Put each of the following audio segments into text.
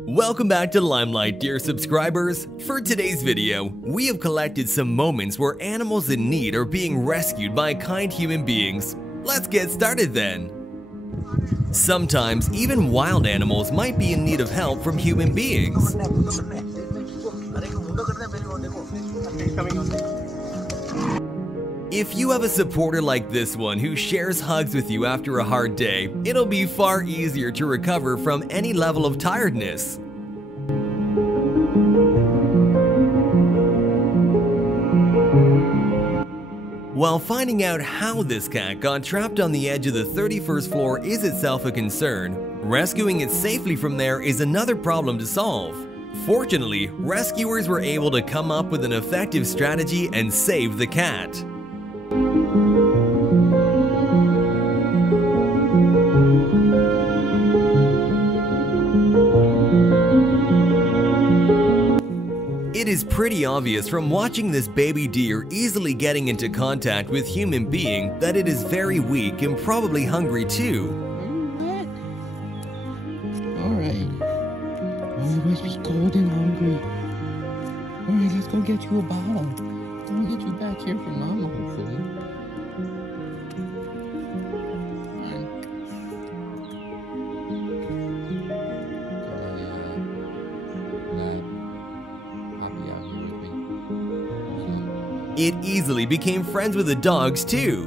Welcome back to Limelight, dear subscribers. For today's video, we have collected some moments where animals in need are being rescued by kind human beings. Let's get started then. Sometimes, even wild animals might be in need of help from human beings. If you have a supporter like this one who shares hugs with you after a hard day, it'll be far easier to recover from any level of tiredness. While finding out how this cat got trapped on the edge of the 31st floor is itself a concern, rescuing it safely from there is another problem to solve. Fortunately, rescuers were able to come up with an effective strategy and save the cat. It is pretty obvious from watching this baby deer easily getting into contact with human being that it is very weak and probably hungry too. Alright. Oh, you must be cold and hungry. Alright, let's go get you a bottle. We'll get you back here for Mama, hopefully. It easily became friends with the dogs too.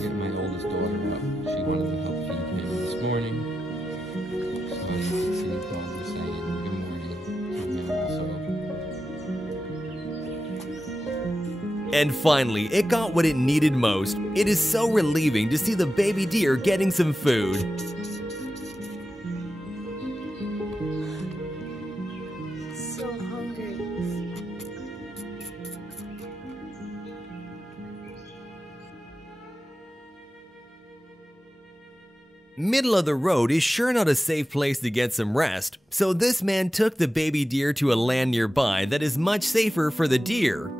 Get my oldest daughter up. She wanted to help feed him this morning. So I can see the dog was saying good morning to him also. And finally, it got what it needed most. It is so relieving to see the baby deer getting some food. Middle of the road is sure not a safe place to get some rest, so this man took the baby deer to a land nearby that is much safer for the deer.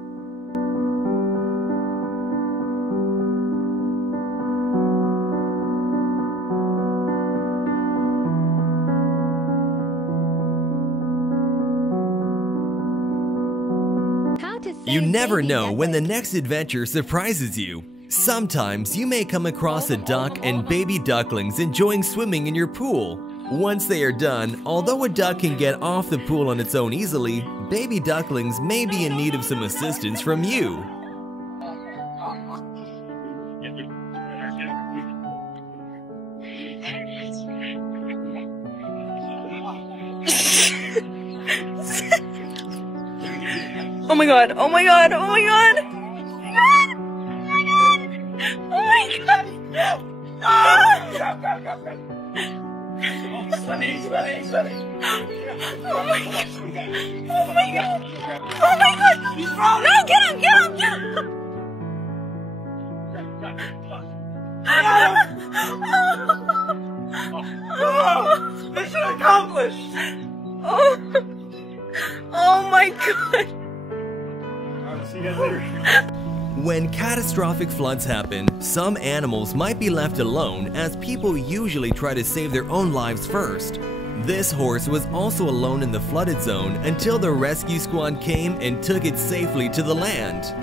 You never know when the next adventure surprises you. Sometimes you may come across a duck and baby ducklings enjoying swimming in your pool. Once they are done, although a duck can get off the pool on its own easily, baby ducklings may be in need of some assistance from you. Oh my god, oh my god, oh my god! Oh my god! Sunny. Oh my god! Oh my god! Oh my god! No, get him! Mission accomplished! Oh my god! See you guys later. When catastrophic floods happen, some animals might be left alone as people usually try to save their own lives first. This horse was also alone in the flooded zone until the rescue squad came and took it safely to the land.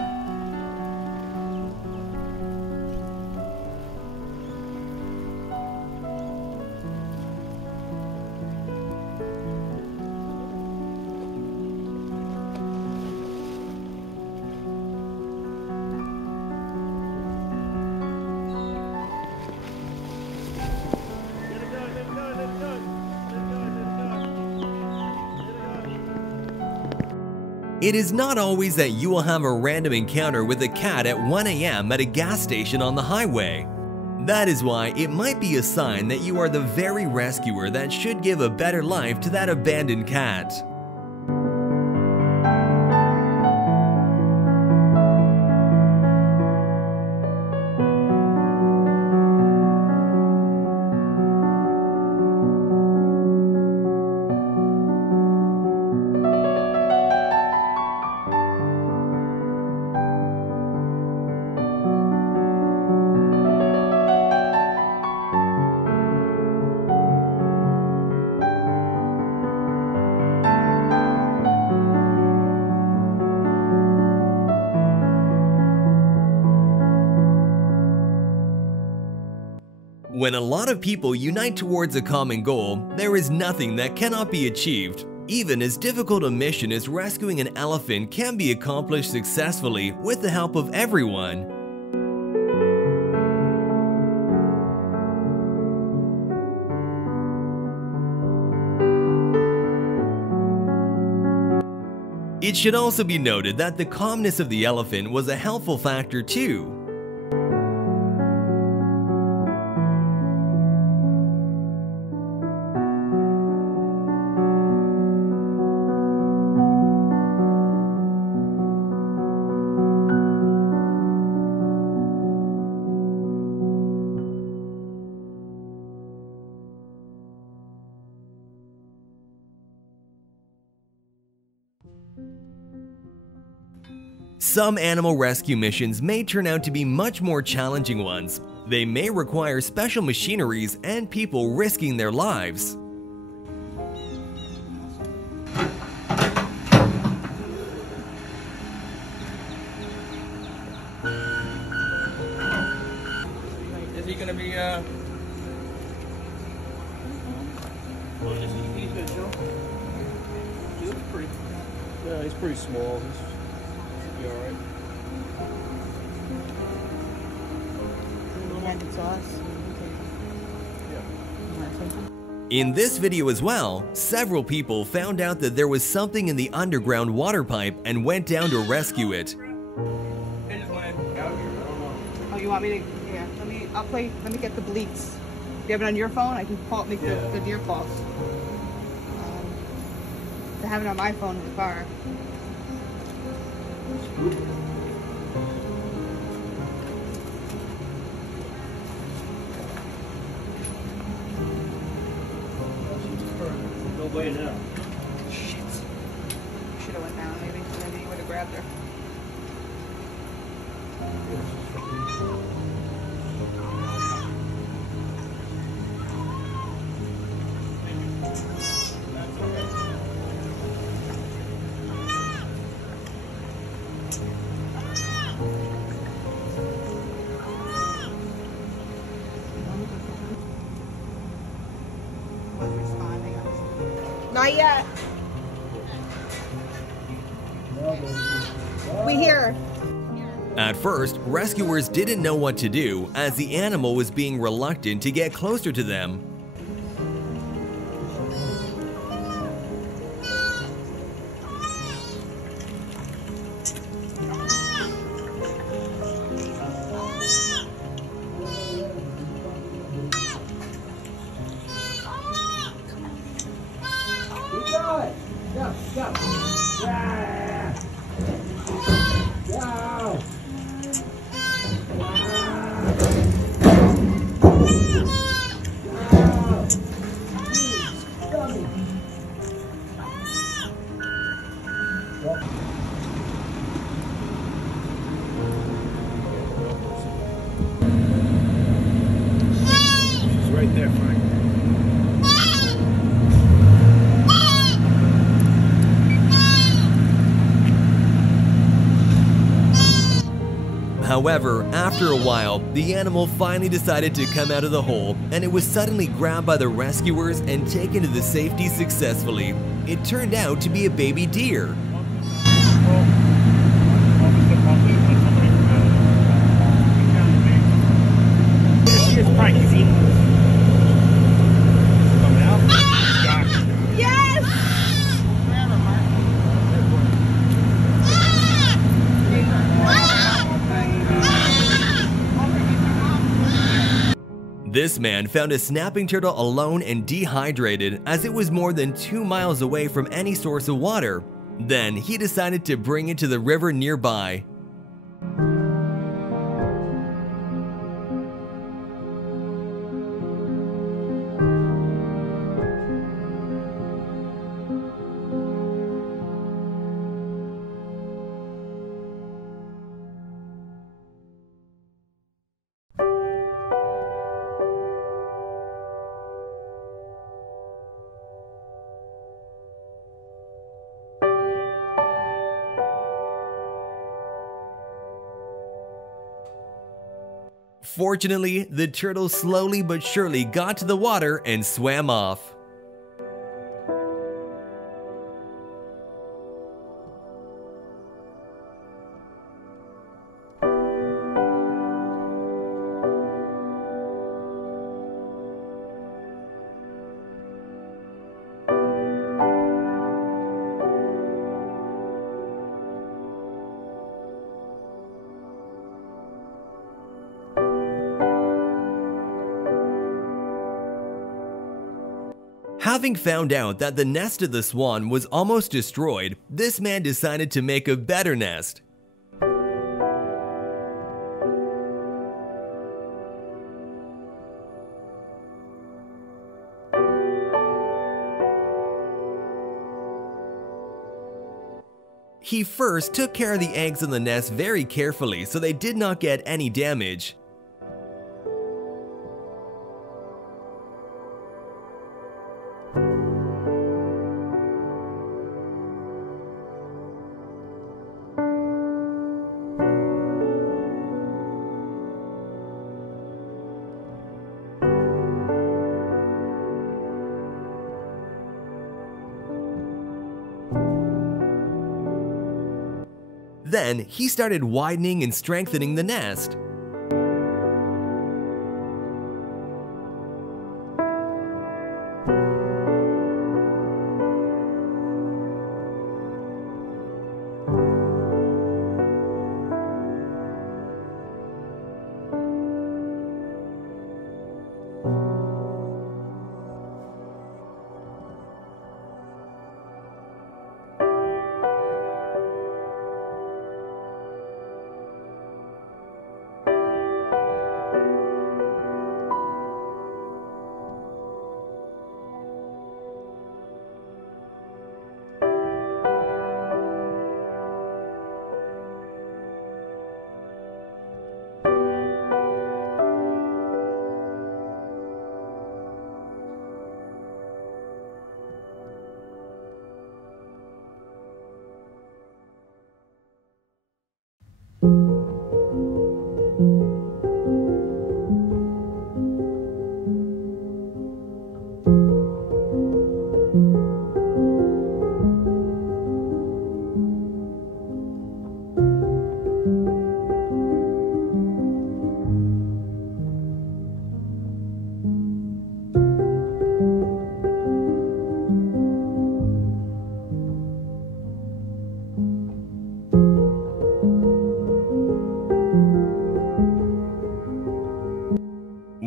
It is not always that you will have a random encounter with a cat at 1 a.m. at a gas station on the highway. That is why it might be a sign that you are the very rescuer that should give a better life to that abandoned cat. When a lot of people unite towards a common goal, there is nothing that cannot be achieved. Even as difficult a mission as rescuing an elephant can be accomplished successfully with the help of everyone. It should also be noted that the calmness of the elephant was a helpful factor too. Some animal rescue missions may turn out to be much more challenging ones. They may require special machineries and people risking their lives. Is he gonna be, he's gonna jump? He looks pretty... Yeah, he's pretty small. Should be alright. In this video as well, several people found out that there was something in the underground water pipe and went down to rescue it. They just went out here, I don't know. Oh, you want me to? Yeah. Let me get the bleats. Do you have it on your phone? I can make the deer calls. I have it on my phone in the car. No way now. Shit. Should have went down. Maybe you would have grabbed her. Not yet. We hear. At first, rescuers didn't know what to do as the animal was being reluctant to get closer to them. She's right there, Frank. However, after a while, the animal finally decided to come out of the hole, and it was suddenly grabbed by the rescuers and taken to the safety successfully. It turned out to be a baby deer. She is Frank. He's eating. Coming out. Yes! This man found a snapping turtle alone and dehydrated as it was more than 2 miles away from any source of water. Then he decided to bring it to the river nearby. Fortunately, the turtle slowly but surely got to the water and swam off. Having found out that the nest of the swan was almost destroyed, this man decided to make a better nest. He first took care of the eggs in the nest very carefully so they did not get any damage. Then, he started widening and strengthening the nest.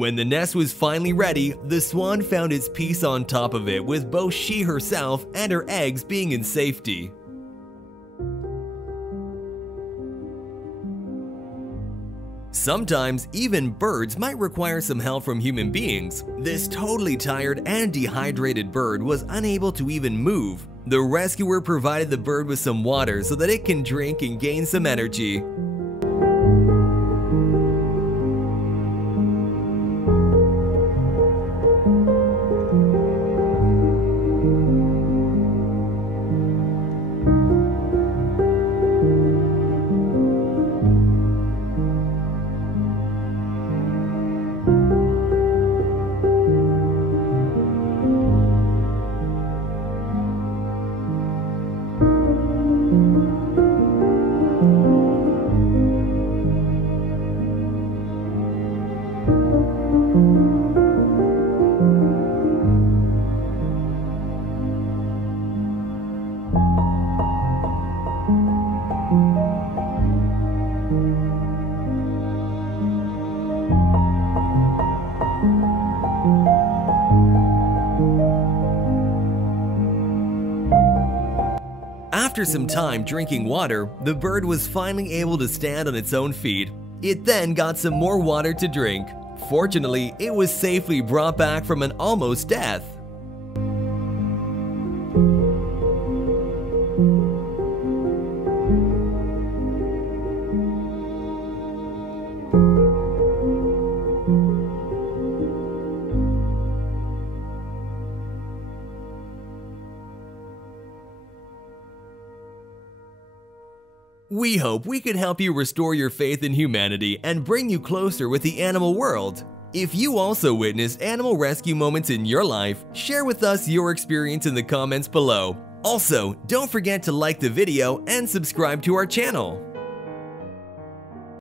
When the nest was finally ready, the swan found its piece on top of it, with both she herself and her eggs being in safety. Sometimes, even birds might require some help from human beings. This totally tired and dehydrated bird was unable to even move. The rescuer provided the bird with some water so that it can drink and gain some energy. After some time drinking water, the bird was finally able to stand on its own feet. It then got some more water to drink. Fortunately, it was safely brought back from an almost death. We hope we could help you restore your faith in humanity and bring you closer with the animal world. If you also witnessed animal rescue moments in your life, share with us your experience in the comments below. Also, don't forget to like the video and subscribe to our channel.